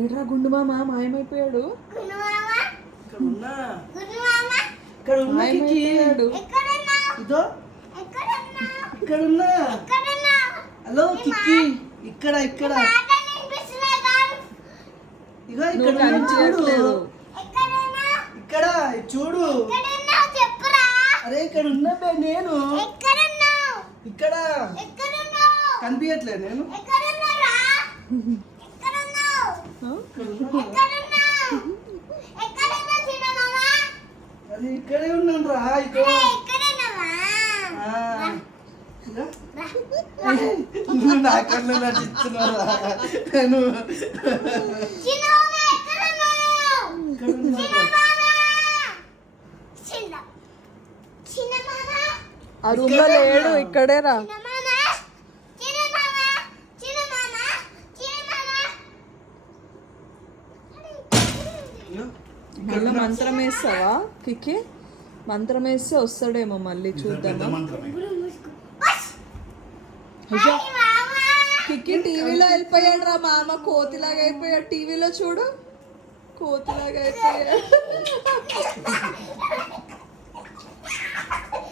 ఏడ్రా గుండు మామ మాయమైపోయాడు. మాయమైపోయాడు. ఇదో ఇక్కడున్నా. హలో కిక్కి, ఇక్కడ ఇక్కడ ఇగో ఇక్కడ కనిపించట్లేదు. ఇక్కడ చూడు. అరే ఇక్కడ ఉన్నా నేను. ఇక్కడ కనిపించట్లేదు నేను. అరే ఇక్కడే ఉన్నాను రా. ఇక్కడ నువ్వు నా కళ్ళు నటిస్తున్నారా? నేను ఆ రూమ్ లో లేడు, ఇక్కడే రా. మళ్ళీ మంత్రం వేస్తావా కిక్కి? మంత్రం వేస్తే వస్తాడేమో మళ్ళీ, చూద్దామా. కిక్కి టీవీలో వెళ్ళిపోయాడు రా మామ, కోతిలాగా అయిపోయాడు. టీవీలో చూడు, కోతిలాగా అయిపోయాడు.